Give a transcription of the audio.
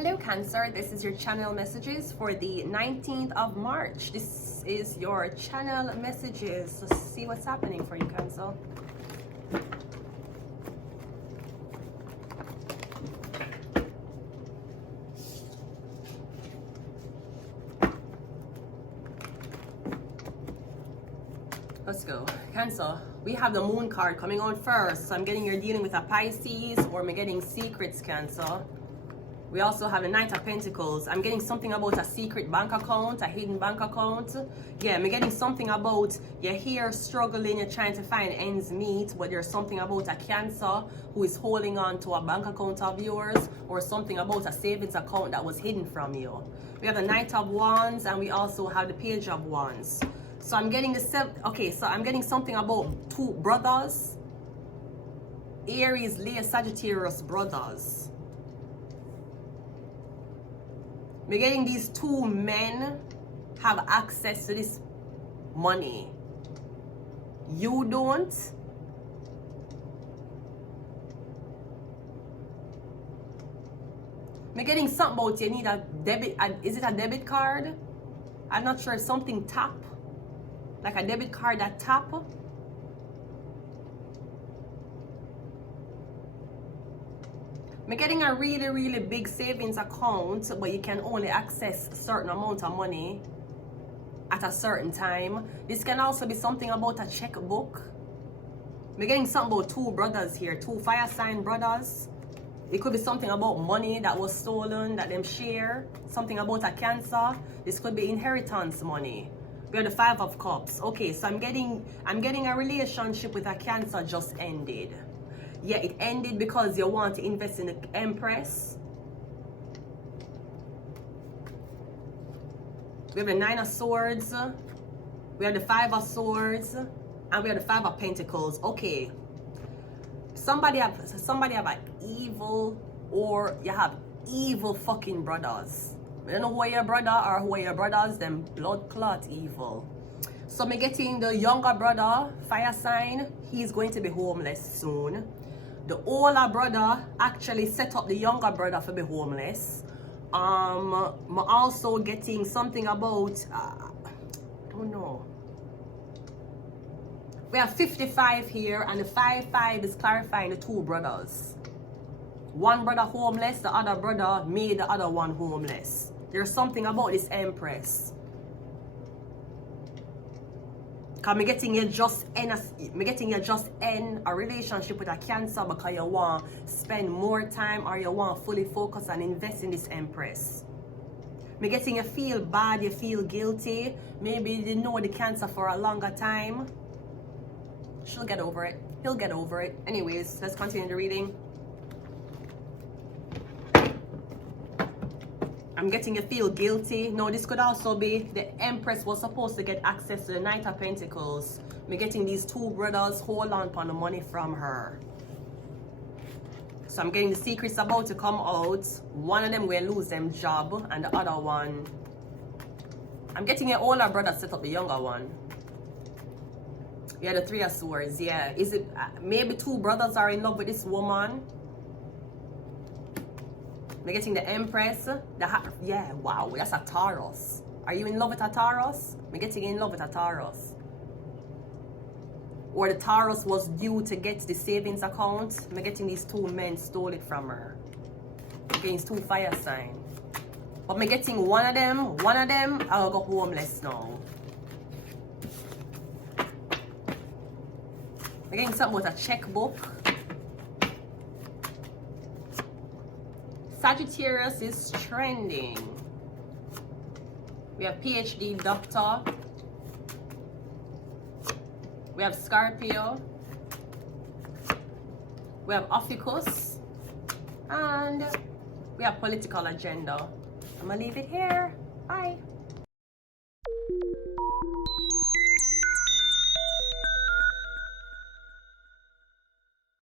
Hello Cancer, this is your channel messages for the 19th of March. This is your channel messages. Let's see what's happening for you, Cancer. Let's go. Cancer, we have the moon card coming on first. So I'm getting you're dealing with a Pisces, or I'm getting secrets, Cancer. We also have the Knight of Pentacles. I'm getting something about a secret bank account, a hidden bank account. Yeah, I'm getting something about you're here struggling, you're trying to find ends meet, but there's something about a Cancer who is holding on to a bank account of yours, or something about a savings account that was hidden from you. We have the Knight of Wands, and we also have the Page of Wands. So I'm getting I'm getting something about two brothers. Aries, Leo, Sagittarius brothers. We're getting these two men have access to this money. You don't. We're getting something about you need a debit. Is it a debit card? I'm not sure. Something tap. Like a debit card that tap. I'm getting a really big savings account, but you can only access a certain amount of money at a certain time. This can also be something about a checkbook. I'm getting something about two brothers here, two fire sign brothers. It could be something about money that was stolen, that them share. Something about a Cancer. This could be inheritance money. We have the Five of Cups. Okay, so I'm getting a relationship with a Cancer just ended. Yeah, it ended because you want to invest in the Empress. We have the Nine of Swords. We have the Five of Swords. And we have the Five of Pentacles. Okay. Somebody have an evil, or you have evil fucking brothers. I don't know who are your brother or who are your brothers, them blood clot evil. So I'm getting the younger brother, fire sign, he's going to be homeless soon. The older brother actually set up the younger brother to be homeless. I'm also getting something about, I don't know. We have 55 here, and the 5-5 is clarifying the two brothers. One brother homeless, the other brother made the other one homeless. There's something about this Empress. Cause me getting you just end a relationship with a Cancer because you want spend more time, or you want fully focus and invest in this Empress. Me getting you feel bad, you feel guilty. Maybe you didn't know the Cancer for a longer time. She'll get over it. He'll get over it. Anyways, let's continue the reading. I'm getting you feel guilty. No, this could also be the Empress was supposed to get access to the Knight of Pentacles. I'm getting these two brothers hold on to the money from her. So I'm getting the secrets about to come out. One of them will lose them job, and the other one, I'm getting your older brother set up the younger one. Yeah, the Three of Swords. Yeah, is it maybe two brothers are in love with this woman? We're getting the Empress. Yeah, wow, that's a Taurus. Are you in love with a Taurus? We're getting in love with a Taurus. Or the Taurus was due to get the savings account. We're getting these two men stole it from her. Against two fire signs. But we're getting one of them, I'll go homeless now. We're getting something with a checkbook. Sagittarius is trending. We have PhD doctor. We have Scorpio. We have Ophiuchus. And we have political agenda. I'm gonna leave it here. Bye.